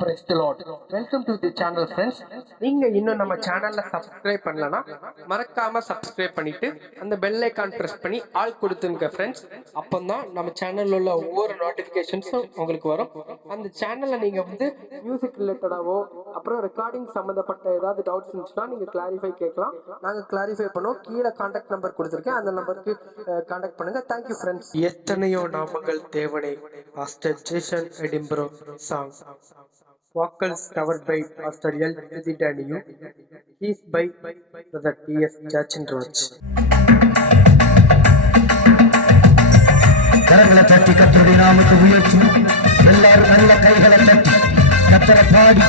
Praise the Lord. Welcome to the channel friends. நீங்க இன்னும் நம்ம சேனல்ல சப்ஸ்கிரைப் பண்ணலனா மறக்காம சப்ஸ்கிரைப் பண்ணிட்டு அந்த பெல் ஐகான் பிரஸ் பண்ணி ஆல் கொடுத்துங்க ஃப்ரெண்ட்ஸ். அப்பதான் நம்ம சேனல்ல உள்ள ஒவ்வொரு நோட்டிபிகேஷன்ஸும் உங்களுக்கு வரும். அந்த சேனல்ல நீங்க மியூசிக் ரிலேட்டடாவோ அப்புறம் ரெக்கார்டிங் சம்பந்தப்பட்ட ஏதாவது டவுட்ஸ் இருந்துச்சுன்னா நீங்க கிளாரிஃபை கேட்கலாம். நாங்க கிளாரிஃபை பண்ணுவோம். கீழே கான்டாக்ட் நம்பர் கொடுத்துருக்கேன். அந்த நம்பருக்கு கான்டாக்ட் பண்ணுங்க. Thank you friends. எத்தனையோ நாமங்கள் தேவனே. Pastor Jason Edinburgh song. Vocals covered by Pastor L. Vidaniyu. Keys by Brother T.S. Chachinraj. கரங்களை தட்டி கர்த்தருடைய நாமத்தை உயர்த்தி எல்லாரும் நல்ல கைகளை தட்டி கர்த்தரை பாடி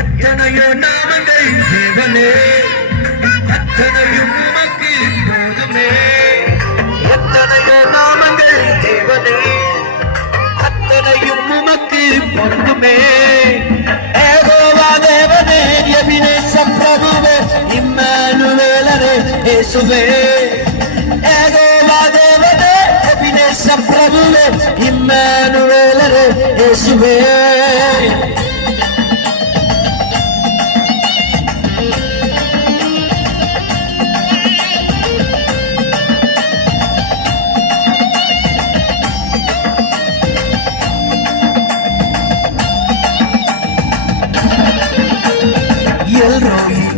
எத்தனையோ நாமங்கள் தேவனே அத்தனையும் உமக்கு போதுமே எத்தனையோ நாமங்கள் தேவனே அத்தனையும் உமக்கு பொருந்துமே ஏகோவா தேவனே எபினேச பிரபுவே இம்மானுவேலரே இயேசுவே ஏகோவா தேவனே எபினேச பிரபுவே இம்மானுவேலரே இயேசுவே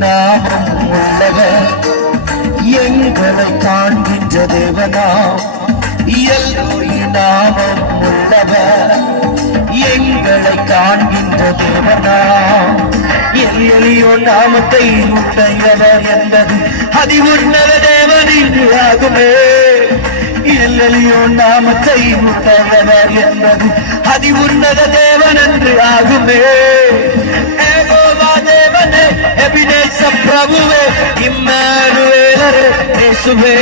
நாமம் உள்ளவர் எங்களை காண்கின்ற தேவனா எல்லோரி நாமம் உள்ளவர் எங்களை காண்கின்ற தேவனா எல்லையோ நாமத்தை உடையவர் என்பது அதி உன்னத தேவனின் ஆகுமே எல்லையோ நாமத்தை உடையவர் என்பது அதி உன்னத தேவன் என்று ஆகுமே எபினேச பிரபுவே இம்மானுவேலரே இயேசுவே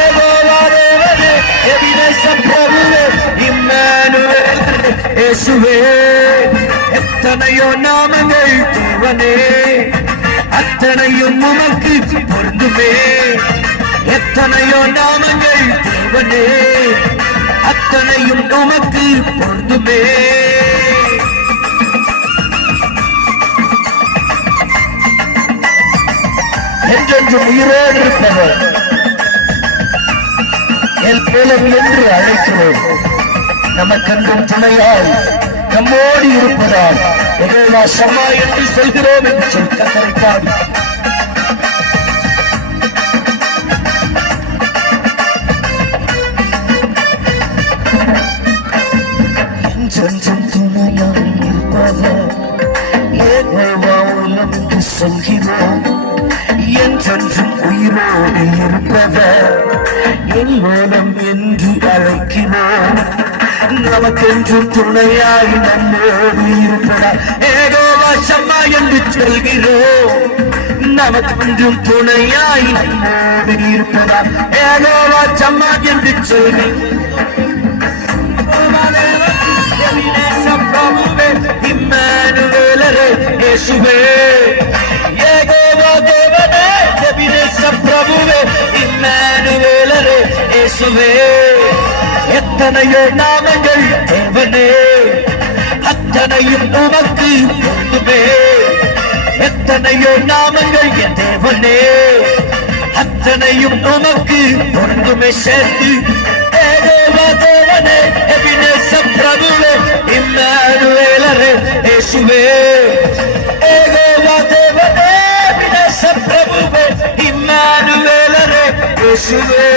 ஏகோவா தேவனே எபினேச பிரபுவே இம்மானுவேலரே இயேசுவே எத்தனையோ நாமங்கள் தேவனே அத்தனையும் உமக்கு பொருந்துமே எத்தனையோ நாமங்கள் தேவனே அத்தனையும் உமக்கு பொருந்துமே என்றென்றும் உயிரோடு இருப்பவர் எல் பேலம் என்று அழைக்கிறோம் நமக்கென்றும் துணையாய் நம்மோடு இருப்பதால் எகோவா ஷம்மா என்று சொல்கிறோம் என்று சொல் கர்த்தரை பாடி என்றென்றும் துணையாய் இருப்பவர் எகோவா உலகம் என்று சொல்கிறோம் என்றென்றும் உயிரோடு இருப்பவர் எல்லோரும் என்று அழைக்கிறோம் நமக்கென்றும் துணையாய் நம்மோடு இருப்பவர் ஏகோவா ஷம்மா என்று சொல்கிறோம் நமக்கென்றும் துணையாய் நம்மோடு இருப்பவர் ஏகோவா ஷம்மா என்று சொல்கிறோம் இம்மானுவேலரே இயேசுவே ஏகோவா தேவனே எபினேச பிரபுவே இம்மானுவேலரே இயேசுவே எத்தனையோ நாமங்கள் தேவனே அத்தனையும் உமக்கு பொருந்துமே எத்தனையோ நாமங்கள் என் தேவனே அத்தனையும் உமக்கு பொருந்துமே சேர்த்து ஏகோவா தேவனே எபினேச பிரபுவே இம்மானுவேலரே இயேசுவே ஏகோவா தேவனே எபினேச பிரபுவே இம்மானுவேலரே இயேசுவே